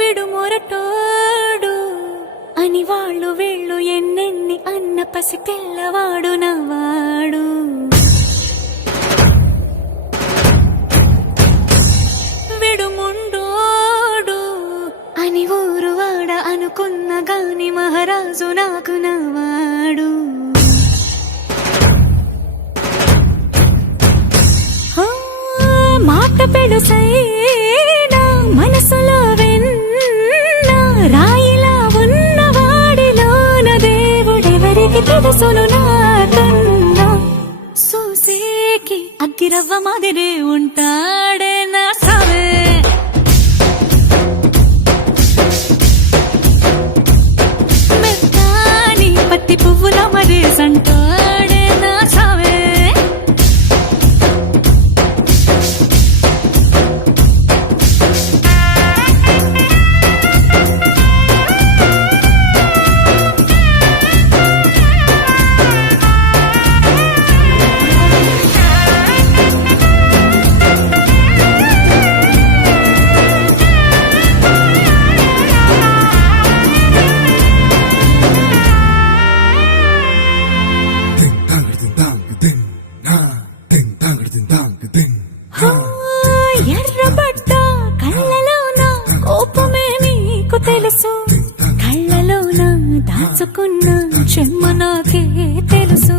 విడుమొరటోడు అని వాళ్ళు వీళ్ళు ఎన్నెన్ని అన్న పసి పిల్లవాడు నవ్వాడు. విడుముండోడు అని ఊరువాడ అనుకున్న గాని మహారాజు నాకు నవ్వాడు. మాట పెడుసైనా మనసులో వెన్న రాయిలా ఉన్నవాడిలోన దేవుడెవరికి తెలుసును నాకన్నా. సూసేకి అగ్గిరవ్వ మాదిరే ఉంటాడే నా సావే. మెత్తాని పత్తి పువ్వుల మరేసంటాడే నా సావే. ఎర్రబడ్డ కళ్ళలోన కోపమే నీకు తెలుసు, కళ్ళలోన దాచుకున్న చెమ్మ నాకే తెలుసు.